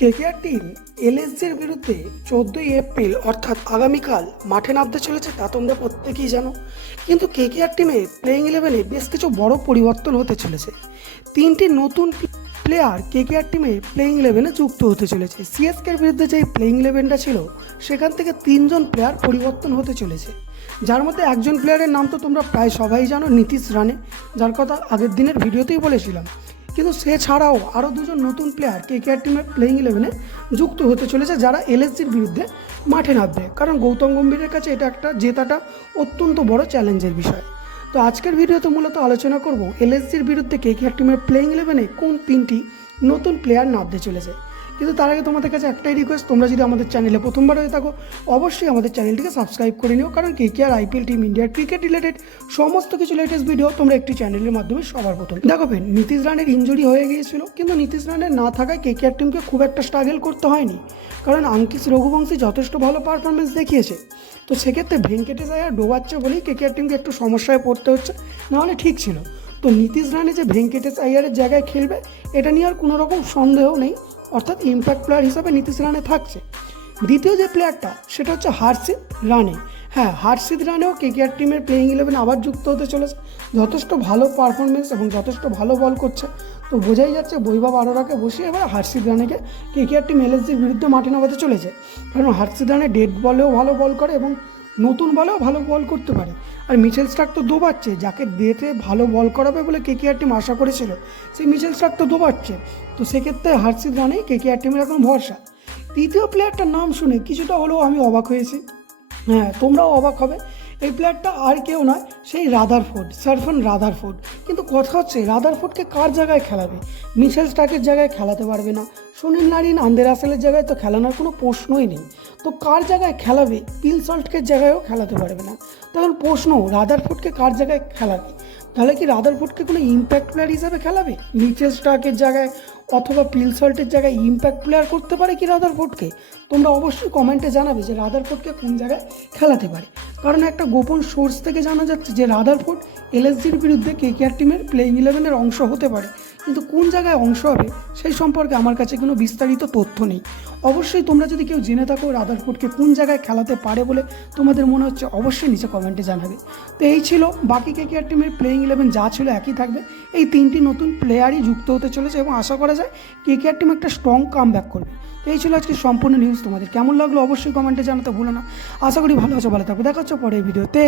KKR team এলএসজির বিরুদ্ধে 14ই April অর্থাৎ আগামীকাল মাঠে নামতে চলেছে তা তোমরা প্রত্যেকেই জানো। কিন্তু কেকেআর টিমে প্লেইং ইলেভেনে বেশ কিছু বড় পরিবর্তন হতে চলেছে। তিনটি নতুন প্লেয়ার কেকেআর টিমে প্লেইং ইলেভেনে যুক্ত হতে চলেছে। সিএসকের বিরুদ্ধে যেই প্লেইং ইলেভেনটা ছিল সেখান থেকে 3জন প্লেয়ার পরিবর্তন হতে চলেছে, যার মধ্যে একজন প্লেয়ারের নাম তো তোমরা প্রায় সবাই জানো, নীতিশ রানে, যার কথা আগের দিনের ভিডিওতেই বলেছিলাম। কিন্তু সে ছাড়াও আরও দুজন নতুন প্লেয়ার কেকেআর টিমের প্লেইং ইলেভেনে যুক্ত হতে চলেছে, যারা এলএসজির বিরুদ্ধে মাঠে নামবে। কারণ গৌতম গম্ভীরের কাছে এটা একটা জেতাটা অত্যন্ত বড় চ্যালেঞ্জের বিষয়। তো আজকের ভিডিওতে মূলত আলোচনা করব এলএসজির বিরুদ্ধে কেকেআর টিমের প্লেইং ইলেভেনে কোন তিনটি নতুন প্লেয়ার নামতে চলেছে। কিন্তু তার আগে তোমাদের কাছে একটাই রিকোয়েস্ট, তোমরা যদি আমাদের চ্যানেলে প্রথমবার হয়ে থাকো অবশ্যই আমাদের চ্যানেলটিকে সাবস্ক্রাইব করে নিও। কারণ কেকেআর, আইপিএল, টিম ইন্ডিয়ার ক্রিকেট রিলেটেড সমস্ত কিছু লেটেস্ট ভিডিও তোমরা একটি চ্যানেলের মাধ্যমে সবার প্রথম দেখো। নীতিশ রানের ইনজুরি হয়ে গিয়েছিল, কিন্তু নীতিশ রানের না থাকায় কেকেআর টিমকে খুব একটা স্ট্রাগল করতে হয়নি, কারণ আঙ্কিশ রঘুবংশী যথেষ্ট ভালো পারফরমেন্স দেখিয়েছে। তো সেক্ষেত্রে ভেঙ্কটেশ আয়ার ডোবাচ্ছে বলেই কেকেআর টিমকে একটু সমস্যায় পড়তে হচ্ছে, নাহলে ঠিক ছিল। তো নীতিশ রানে যে ভেঙ্কটেশ আয়ারের জায়গায় খেলবে এটা নিয়ে আর কোনো রকম সন্দেহ নেই, অর্থাৎ ইম্প্যাক্ট প্লেয়ার হিসাবে নীতিশ রানে থাকছে। দ্বিতীয় যে প্লেয়ারটা সেটা হচ্ছে হর্ষিত রানে। হ্যাঁ, হর্ষিত রানেও কেকেআর টিমের প্লেইং ইলেভেন আবার যুক্ত হতে চলেছে। যথেষ্ট ভালো পারফরমেন্স এবং যথেষ্ট ভালো বল করছে। তো বোঝাই যাচ্ছে বৈভব আরোরাকে বসিয়ে এবার হর্ষিত রানেকে কেকেআর টিম এলএসজির বিরুদ্ধে মাঠে নামাতে চলেছে। কারণ হর্ষিত রানে ডেড বলেও ভালো বল করে এবং নতুন বলেও ভালো বল করতে পারে। আর মিচেল স্টার্ক তো দোবাচ্ছে, যাকে ডেতে ভালো বল করাবে বলে কেকেআর টিম আশা করেছিল, সেই মিচেল স্টার্ক তো দোবাচ্ছে। তো সেক্ষেত্রে হর্ষিত রানেই কেকেআর টিমের এখন ভরসা। তৃতীয় প্লেয়ারটার নাম শুনে কিছুটা হলেও আমি অবাক হয়েছি। হ্যাঁ, তোমরাও অবাক হবে। এই প্লেয়ারটা আর কেউ নয়, সেই রাদারফোর্ড, সার্ফান রাদারফোর্ড। কিন্তু কথা হচ্ছে রাদারফোর্ডকে কার জায়গায় খেলাবে? মিচেল স্টার্কের জায়গায় খেলাতে পারবে না, সুনীল নারিন, আন্দ্রে রাসেলের জায়গায় তো খেলানোর কোনো প্রশ্নই নেই। তো কার জায়গায় খেলাবে? পিল সল্টকের জায়গায়ও খেলাতে পারবে না। তখন প্রশ্ন, রাদারফোর্ডকে কার জায়গায় খেলাবে? তাহলে কি রাদারফোর্ডকে কোনো ইম্প্যাক্ট প্লেয়ার হিসাবে খেলাবে? মিচেল স্টার্কের জায়গায় অথবা পিল সল্টের জায়গায় ইম্প্যাক্ট প্লেয়ার করতে পারে কি রাদারফোর্ডকে? তোমরা অবশ্যই কমেন্টে জানাবে যে রাদারফোর্ডকে কোন জায়গায় খেলাতে পারে। কারণ একটা গোপন সোর্স থেকে জানা যাচ্ছে যে রাদারফোর্ড এলএসজির বিরুদ্ধে কেকেআর টিমের প্লেইং ইলেভেনের অংশ হতে পারে, কিন্তু কোন জায়গায় অংশ হবে সেই সম্পর্কে আমার কাছে কোনো বিস্তারিত তথ্য নেই। অবশ্যই তোমরা যদি কেউ জেনে থাকো রাদারফোর্ডকে কোন জায়গায় খেলাতে পারে বলে তোমাদের মনে হচ্ছে, অবশ্যই নিচে কমেন্টে জানাবে। তো এই ছিল বাকি কেকেআর টিমের প্লেইং ইলেভেন, যা ছিল একই থাকবে। এই তিনটি নতুন প্লেয়ারই যুক্ত হতে চলেছে এবং আশা করা যায় কেকেআর টিম একটা স্ট্রং কামব্যাক করবে। তো এই ছিল আজকে সম্পূর্ণ নিউজ। তোমাদের কেমন লাগলো অবশ্যই কমেন্টে জানাতে ভুলো না। আশা করি ভালো আছো, ভালো থাকো। দেখা হচ্ছে পরের ভিডিওতে।